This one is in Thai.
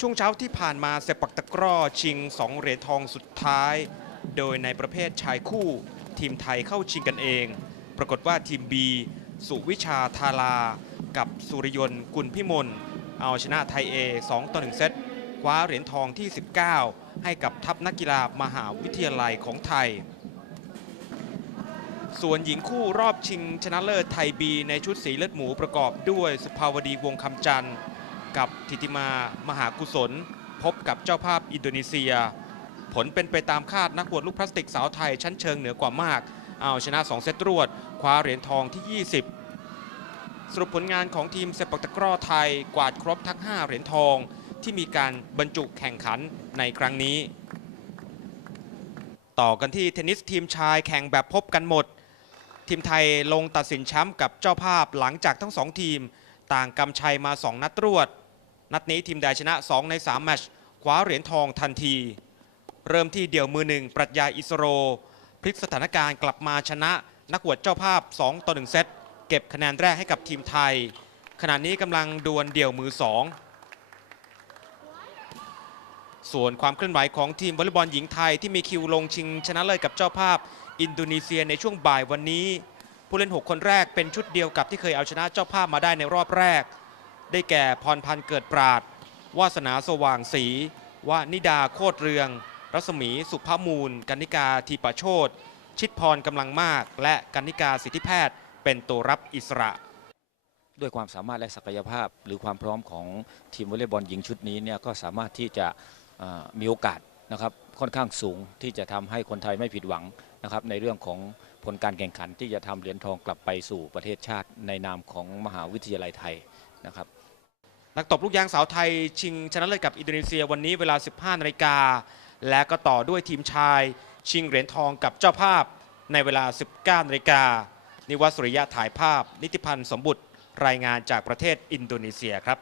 ช่วงเช้าที่ผ่านมาเซปักตะกร้อชิง 2 เหรียญทองสุดท้าย โดยในประเภทชายคู่ ทีมไทยเข้าชิงกันเอง ปรากฏว่าทีม B สุวิชาทารา กับสุริยนต์กุลพิมล เอาชนะไทย A 2 ต่อ 1 เซตคว้าเหรียญทองที่ 19 ให้กับทัพนักกีฬามหาวิทยาลัยของไทย ส่วนหญิงคู่รอบชิงชนะเลิศไทยบีในชุดสีเลือดหมูประกอบด้วยสุภาวดีวงคำจันทร์ กับทิติมามหากุศล พบกับเจ้าภาพอินโดนีเซีย ผลเป็นไปตามคาดนักบวดลูกพลาสติกสาวไทย ชั้นเชิงเหนือกว่ามาก เอาชนะ 2 เซตรวด คว้าเหรียญทองที่ 20 สรุปผลงานของทีมเซปักตะกร้อไทยกวาดครบทั้ง 5 เหรียญทอง ที่มีการบรรจุแข่งขันในครั้งนี้ ต่อกันที่เทนนิสทีมชายแข่งแบบพบกันหมด ทีมไทยลงตัดสินแชมป์กับเจ้าภาพหลังจากทั้งสองทีมต่างกำชัยมา 2 นัดรวด นัดนี้ทีมใดชนะ 2 ใน 3 แมตช์คว้าเหรียญทองทันที เริ่มที่เดี่ยวมือหนึ่งปรัชญาอิสโร พลิกสถานการณ์กลับมาชนะ นักหวดเจ้าภาพ 2 ต่อ 1 เซต เก็บคะแนนแรกให้กับทีมไทย ขณะนี้กำลังดวลเดี่ยวมือ 2 ส่วนความเคลื่อนไหวของทีมวอลเลย์บอลหญิงไทยที่มีคิวลงชิงชนะเลิศกับเจ้าภาพ อินโดนีเซียในช่วงบ่ายวันนี้ ผู้เล่น 6 คนแรกเป็นชุดเดียวกับที่เคยเอาชนะเจ้าภาพมาได้ในรอบแรก ได้แก่พรพันธ์เกิดปราด วาสนาสว่างศรีวานิดาโคตรเรือง รัศมีสุภามูล กนิกาทีปะโชตชิดพรกำลังมาก และกนิกาสิทธิแพทย์ เป็นตัวรับอิสระ ด้วยความสามารถและศักยภาพ หรือความพร้อมของทีมวอลเลย์บอลหญิงชุดนี้เนี่ยก็สามารถที่จะมีโอกาสนะครับค่อนข้างสูงที่จะทำให้คนไทยไม่ผิดหวังนะครับในเรื่องของผลการแข่งขันที่จะทำเหรียญทองกลับไปสู่ประเทศชาติในนามของมหาวิทยาลัยไทย นะครับนักตบลูกยางสาวไทยชิงชนะเลิศกับอินโดนีเซียวันนี้เวลา 15นาฬิกาและก็ต่อด้วยทีมชาย ชิงเหรียญทองกับเจ้าภาพในเวลา 19นาฬิกานิวัตสุริยะถ่ายภาพ นิติพันธ์สมบุตรรายงานจากประเทศอินโดนีเซียครับ